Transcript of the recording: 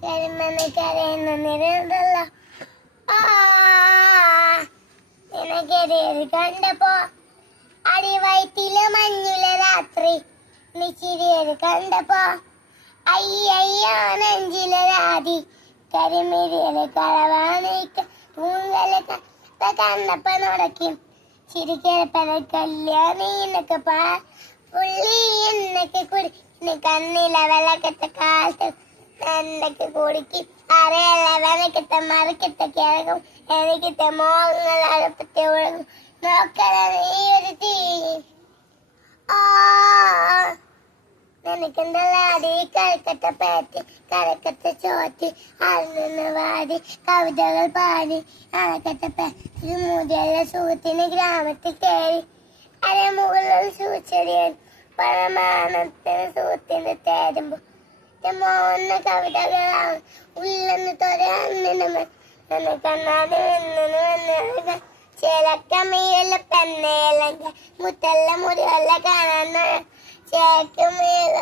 കരിമണ കരയുന്ന നിരന്തല്ലോ. ആ നിനക്കെതിരെ കണ്ടപ്പോ അടിവയറ്റിലെ മഞ്ഞിലെ രാത്രി നിച്ചിരിയത് കണ്ടപ്പോ അയ്യയ്യോ നെഞ്ചിലെ രാതി കരിമിരിയിലെ കളവാണിക്ക പൂങ്കല കണ്ണപ്പ നടക്കും ചിരിക്കരപ്പന കല്യാണി എന്നൊക്കെ പുള്ളി എന്നൊക്കെ കുടി കണ്ണിലെ വെള്ളക്കെട്ട കാലത്ത് എന്തൊക്കെ കുടിക്കും അറിയല്ല വെനക്കെട്ട മറക്കെട്ട കിഴക്കും എനിക്കിട്ട മോഹങ്ങൾ അടുപ്പത്തെ ഒഴുകും നോക്കണ നീ ഒരു തീ ആ നിനക്കെന്തല്ലാതെ കരക്കട്ട പേറ്റി കരക്കട്ട ചോറ്റി അന്ന് വാടി കവിതകൾ പാടി അണക്കട്ട പേറ്റി മുതിയുള്ള സുഹൃത്തിന് ഗ്രാമത്തിൽ കയറി അരമുകളിൽ സൂചിയൻ പരമാനത്തിന് സുഹൃത്തിന് തേടുമ്പോ മോന്ന കവിതകളാണ് ഉള്ളെന്ന് തൊരന്ന് കണ്ണാതെ വന്ന് ചിലക്കമ്മയുള്ള പെണ്ണേലങ്ക മുത്തല്ല മുറിയല്ല കാണാൻ ചേക്കുമേല